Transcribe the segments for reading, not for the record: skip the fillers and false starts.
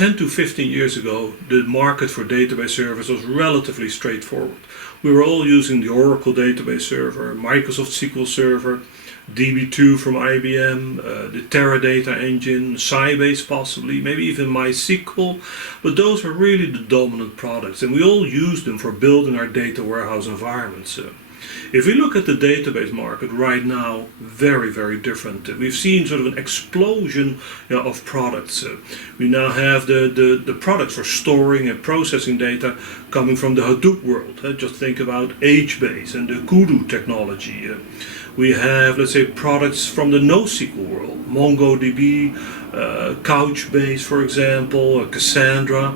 10 to 15 years ago, the market for database servers was relatively straightforward. We were all using the Oracle database server, Microsoft SQL Server, DB2 from IBM, the Teradata engine, Sybase possibly, maybe even MySQL, but those were really the dominant products, and we all used them for building our data warehouse environments. If we look at the database market right now, very, very different. We've seen sort of an explosion of products. We now have the products for storing and processing data coming from the Hadoop world. Just think about HBase and the Kudu technology. We have, let's say, products from the NoSQL world, MongoDB, Couchbase, for example, Cassandra.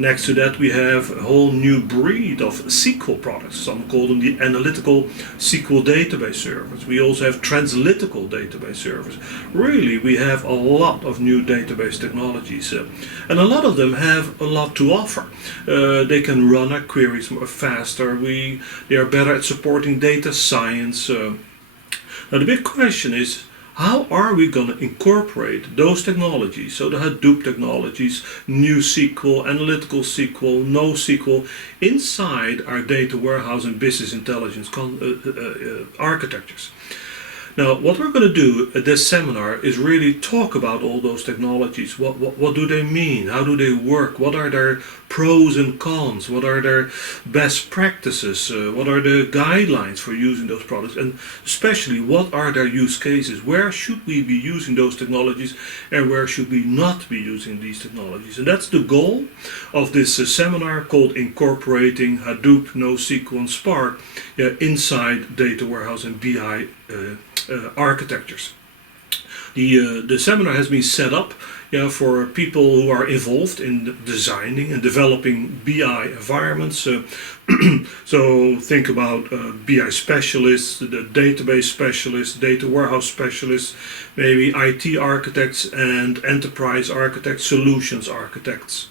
Next to that, we have a whole new breed of SQL products. Some call them the analytical SQL database servers. We also have translytical database servers. Really, we have a lot of new database technologies. And a lot of them have a lot to offer. They can run our queries more faster. They are better at supporting data science. Now the big question is, how are we going to incorporate those technologies, so the Hadoop technologies, NewSQL, Analytical SQL, NoSQL, inside our data warehouse and business intelligence architectures? Now, what we're going to do at this seminar is really talk about all those technologies. What do they mean? How do they work? What are their pros and cons? What are their best practices? What are the guidelines for using those products? And especially, what are their use cases? Where should we be using those technologies and where should we not be using these technologies? And that's the goal of this seminar called Incorporating Hadoop, NoSQL, and Spark inside data warehouse and BI architectures. The seminar has been set up for people who are involved in designing and developing BI environments. So think about BI specialists, the database specialists, data warehouse specialists, maybe IT architects and enterprise architects, solutions architects.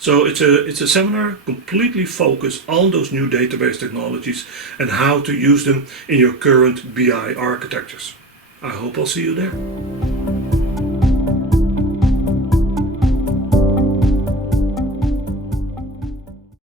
So it's a seminar completely focused on those new database technologies and how to use them in your current BI architectures. I hope I'll see you there.